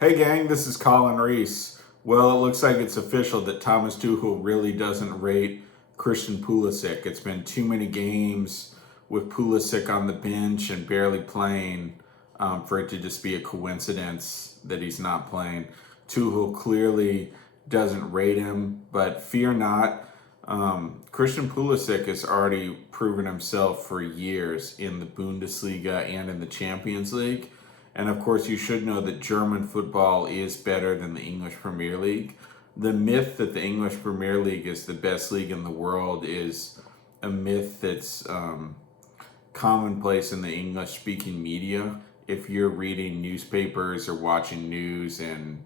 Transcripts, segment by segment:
Hey gang, this is Colin Reese. Well, it looks like it's official that Thomas Tuchel really doesn't rate Christian Pulisic. It's been too many games with Pulisic on the bench and barely playing for it to just be a coincidence that he's not playing. Tuchel clearly doesn't rate him, but fear not. Christian Pulisic has already proven himself for years in the Bundesliga and in the Champions League. And of course, you should know that German football is better than the English Premier League. The myth that the English Premier League is the best league in the world is a myth that's commonplace in the English speaking media. If you're reading newspapers or watching news in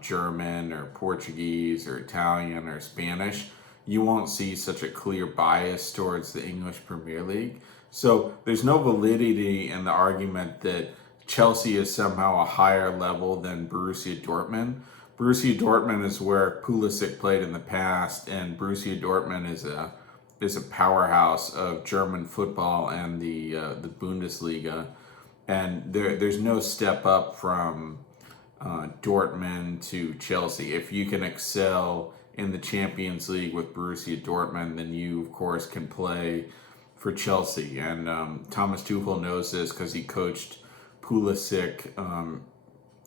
German or Portuguese or Italian or Spanish, you won't see such a clear bias towards the English Premier League. So there's no validity in the argument that Chelsea is somehow a higher level than Borussia Dortmund. Borussia Dortmund is where Pulisic played in the past, and Borussia Dortmund is a powerhouse of German football and the Bundesliga. And there's no step up from Dortmund to Chelsea. If you can excel in the Champions League with Borussia Dortmund, then you of course can play for Chelsea. And Thomas Tuchel knows this because he coached Pulisic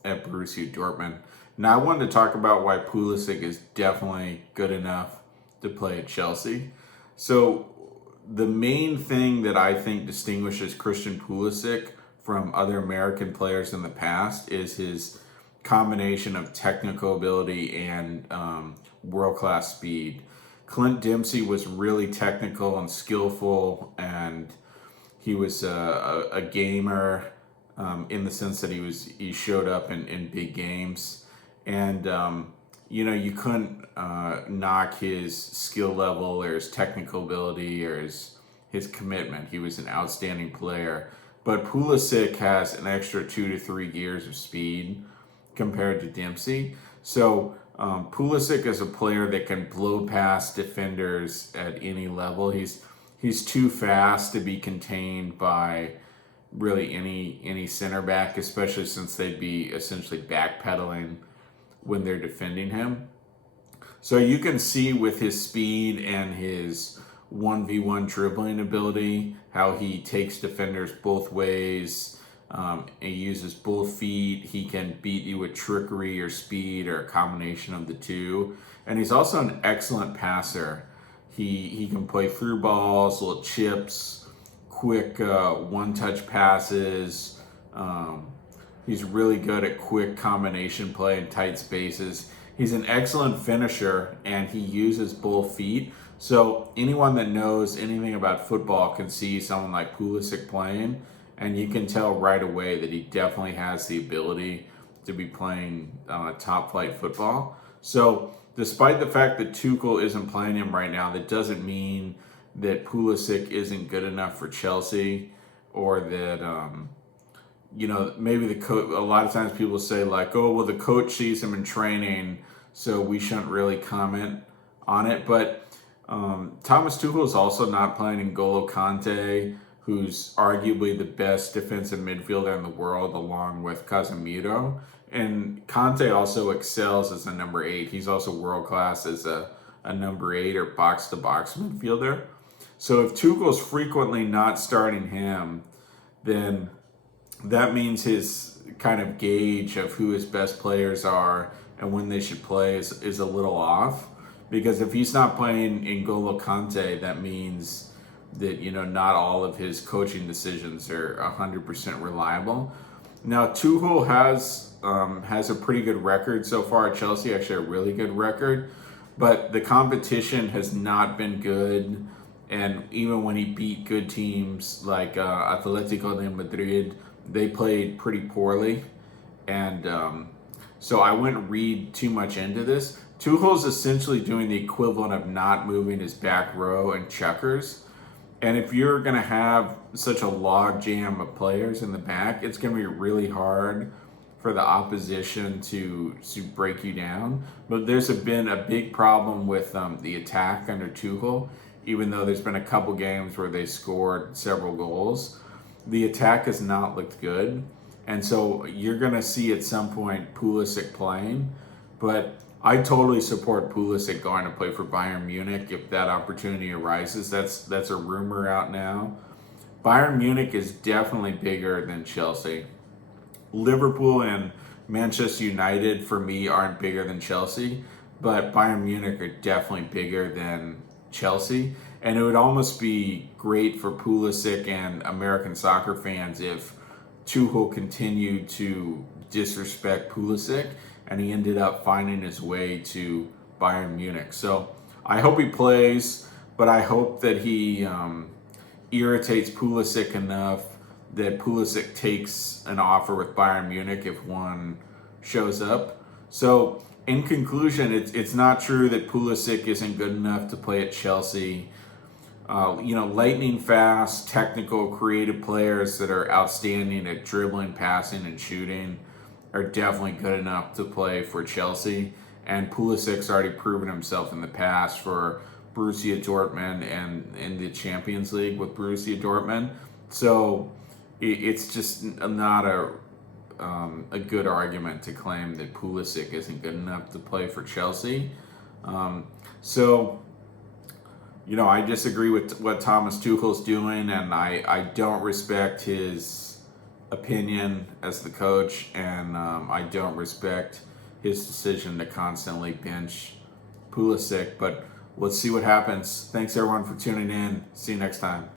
at Borussia Dortmund. Now, I wanted to talk about why Pulisic is definitely good enough to play at Chelsea. So, the main thing that I think distinguishes Christian Pulisic from other American players in the past is his combination of technical ability and world-class speed. Clint Dempsey was really technical and skillful, and he was a gamer. In the sense that he showed up in big games, and you couldn't knock his skill level or his technical ability or his commitment. He was an outstanding player, but Pulisic has an extra 2 to 3 years of speed compared to Dempsey. So Pulisic is a player that can blow past defenders at any level. He's too fast to be contained by really any center back, especially since they'd be essentially backpedaling when they're defending him. So you can see with his speed and his 1v1 dribbling ability how he takes defenders both ways. He uses both feet. He can beat you with trickery or speed or a combination of the two. And he's also an excellent passer. He can play through balls, little chips, quick one-touch passes. He's really good at quick combination play in tight spaces. He's an excellent finisher, and he uses both feet. So anyone that knows anything about football can see someone like Pulisic playing, and you can tell right away that he definitely has the ability to be playing top-flight football. So despite the fact that Tuchel isn't playing him right now, that doesn't mean that Pulisic isn't good enough for Chelsea, or that maybe the coach. A lot of times people say like, "Oh, well, the coach sees him in training, so we shouldn't really comment on it." But Thomas Tuchel is also not playing N'Golo Kante, who's arguably the best defensive midfielder in the world, along with Casemiro. And Kante also excels as a number 8. He's also world class as a number 8 or box to box midfielder. So if Tuchel's frequently not starting him, then that means his kind of gauge of who his best players are and when they should play is a little off. Because if he's not playing N'Golo Kante, that means that not all of his coaching decisions are 100% reliable. Now Tuchel has a pretty good record so far at Chelsea, actually a really good record, but the competition has not been good. And even when he beat good teams like Atletico de Madrid, they played pretty poorly. And so I wouldn't read too much into this. Tuchel's essentially doing the equivalent of not moving his back row in checkers. And if you're going to have such a log jam of players in the back, it's going to be really hard for the opposition to break you down. But there's been a big problem with the attack under Tuchel. Even though there's been a couple games where they scored several goals, the attack has not looked good. And so you're going to see at some point Pulisic playing. But I totally support Pulisic going to play for Bayern Munich if that opportunity arises. That's a rumor out now. Bayern Munich is definitely bigger than Chelsea. Liverpool and Manchester United, for me, aren't bigger than Chelsea, but Bayern Munich are definitely bigger than Chelsea. And it would almost be great for Pulisic and American soccer fans if Tuchel continued to disrespect Pulisic and he ended up finding his way to Bayern Munich. So I hope he plays, but I hope that he irritates Pulisic enough that Pulisic takes an offer with Bayern Munich if one shows up. So in conclusion, it's not true that Pulisic isn't good enough to play at Chelsea. Lightning fast, technical, creative players that are outstanding at dribbling, passing, and shooting are definitely good enough to play for Chelsea. And Pulisic's already proven himself in the past for Borussia Dortmund and in the Champions League with Borussia Dortmund. So it's just not a good argument to claim that Pulisic isn't good enough to play for Chelsea. I disagree with what Thomas Tuchel's doing, and I don't respect his opinion as the coach, and I don't respect his decision to constantly bench Pulisic. But let's see what happens. Thanks everyone for tuning in. See you next time.